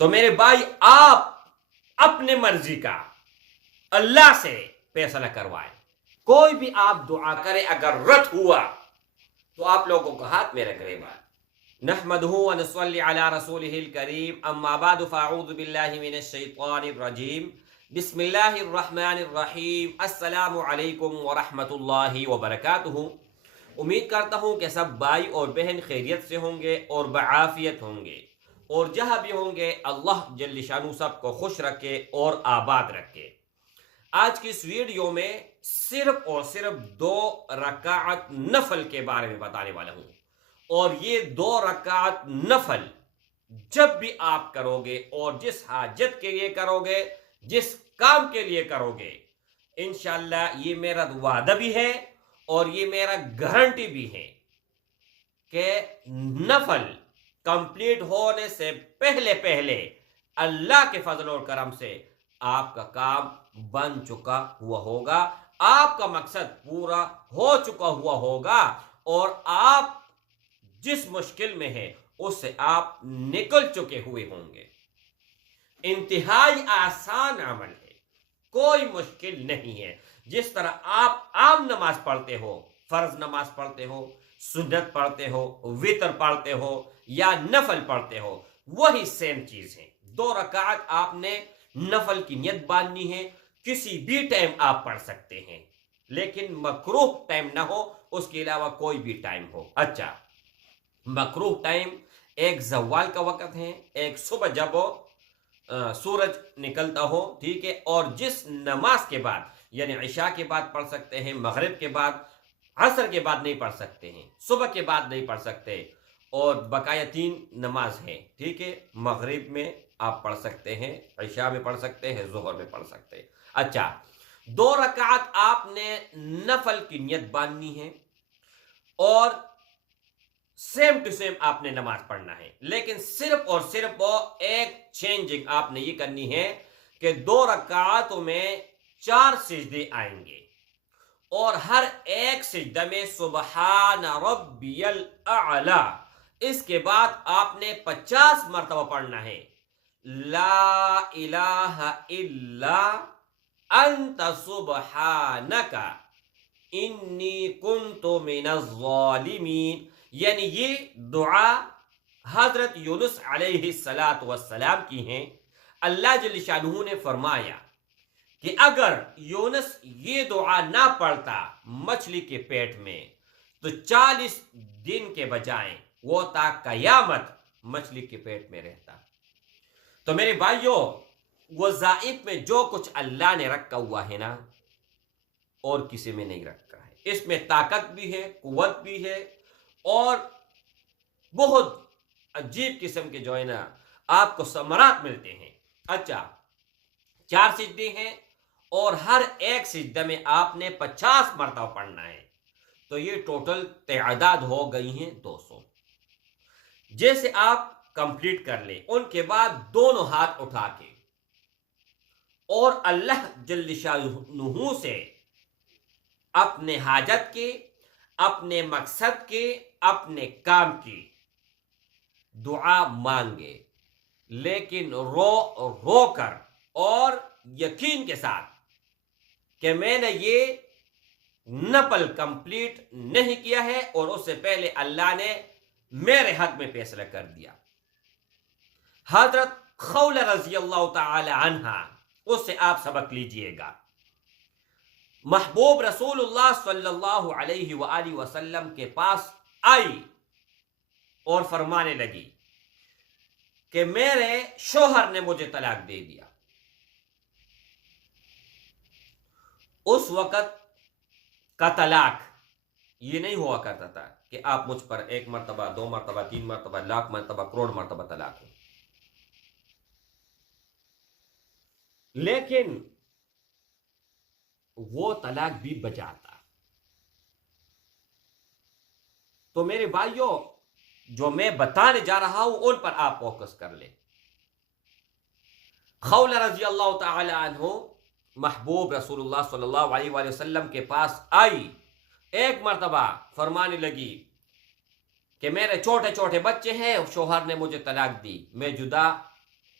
تو میرے بھائی آپ اپنے مرضی کا اللہ سے فیصلہ کروائیں. کوئی بھی آپ دعا کرے اگر رد ہوا تو آپ لوگوں کو ہاتھ میں رکھ رہے بات. نحمده ونصلي على رسوله الكريم اما بعد فاعوذ بالله من الشيطان الرجيم بسم الله الرحمن الرحیم. السلام علیکم ورحمۃ اللہ وبرکاتہ. امید کرتا ہوں کہ سب بھائی اور بہن خیریت سے ہوں گے اور بعافیت ہوں گے، اور جہاں بھی ہوں گے اللہ جل شانہ سب کو خوش رکھے اور آباد رکھے. آج کی اس ویڈیو میں صرف اور صرف 2 رکعت نفل کے بارے میں بتانے والا ہوں، اور یہ 2 رکعت نفل جب بھی آپ کرو گے اور جس حاجت کے لیے کرو گے، جس کام کے لیے کرو گے، انشاءاللہ یہ میرا وعدہ بھی ہے اور یہ میرا گارنٹی بھی ہے کہ نفل کمپلیٹ ہونے سے پہلے اللہ کے فضل اور کرم سے آپ کا کام بن چکا ہوا ہوگا، آپ کا مقصد پورا ہو چکا ہوا ہوگا، اور آپ جس مشکل میں ہے اس سے آپ نکل چکے ہوئے ہوں گے. انتہائی آسان عمل ہے، کوئی مشکل نہیں ہے. جس طرح آپ عام نماز پڑھتے ہو، فرض نماز پڑھتے ہو، سنت پڑھتے ہو، وتر پڑھتے ہو یا نفل پڑھتے ہو، وہی سیم چیز ہے. 2 رکعت آپ نے نفل کی نیت باندھنی ہے. کسی بھی ٹائم آپ پڑھ سکتے ہیں، لیکن مکروہ ٹائم نہ ہو، اس کے علاوہ کوئی بھی ٹائم ہو. اچھا، مکروہ ٹائم ایک زوال کا وقت ہے، ایک صبح جب سورج نکلتا ہو، ٹھیک ہے، اور جس نماز کے بعد یعنی عشاء کے بعد پڑھ سکتے ہیں، مغرب کے بعد، عصر کے بعد نہیں پڑھ سکتے ہیں، صبح کے بعد نہیں پڑھ سکتے، اور بقایا 3 نماز ہے، ٹھیک ہے. مغرب میں آپ پڑھ سکتے ہیں، عشاء میں پڑھ سکتے ہیں، ظہر میں پڑھ سکتے ہیں. اچھا، 2 رکعت آپ نے نفل کی نیت باندھنی ہے اور سیم ٹو سیم آپ نے نماز پڑھنا ہے، لیکن صرف اور صرف ایک چینجنگ آپ نے یہ کرنی ہے کہ 2 رکعتوں میں 4 سجدے آئیں گے، اور ہر ایک سجدہ میں سبحان ربی الاعلی. اس کے بعد آپ نے 50 مرتبہ پڑھنا ہے لا الہ الا انت سبحانک انی کنت من الظالمین. یعنی یہ دعا حضرت یونس علیہ السلام کی ہیں. اللہ جل شانہ نے فرمایا کہ اگر یونس یہ دعا نہ پڑھتا مچھلی کے پیٹ میں تو 40 دن کے بجائے وہ تا قیامت مچھلی کے پیٹ میں رہتا. تو میرے بھائیوں، وظائف میں جو کچھ اللہ نے رکھا ہوا ہے نا، اور کسی میں نہیں رکھا ہے. اس میں طاقت بھی ہے، قوت بھی ہے، اور بہت عجیب قسم کے جو ہے نا آپ کو ثمرات ملتے ہیں. اچھا، 4 سجدے ہیں اور ہر ایک سجدہ میں آپ نے 50 مرتبہ پڑھنا ہے، تو یہ ٹوٹل تعداد ہو گئی ہیں 200. جیسے آپ کمپلیٹ کر لیں، ان کے بعد دونوں ہاتھ اٹھا کے اور اللہ جل شانہ سے اپنے حاجت کے، اپنے مقصد کے، اپنے کام کی دعا مانگے، لیکن رو رو کر اور یقین کے ساتھ کہ میں نے یہ نفل کمپلیٹ نہیں کیا ہے اور اس سے پہلے اللہ نے میرے حق میں فیصلہ کر دیا. حضرت خولہ رضی اللہ تعالی عنہ، اس سے آپ سبق لیجئے گا. محبوب رسول اللہ صلی اللہ علیہ وآلہ وسلم کے پاس آئی اور فرمانے لگی کہ میرے شوہر نے مجھے طلاق دے دیا. اس وقت کا طلاق یہ نہیں ہوا کرتا تھا کہ آپ مجھ پر 1 مرتبہ 2 مرتبہ 3 مرتبہ لاکھ مرتبہ کروڑ مرتبہ طلاق ہو. لیکن وہ طلاق بھی بجاتا. تو میرے بھائیوں، جو میں بتانے جا رہا ہوں ان پر آپ فوکس کر لیں. خولہ رضی اللہ تعالی عنہ محبوب رسول اللہ صلی اللہ علیہ وآلہ وسلم کے پاس آئی. 1 مرتبہ فرمانے لگی کہ میرے چھوٹے چھوٹے بچے ہیں، شوہر نے مجھے طلاق دی، میں جدا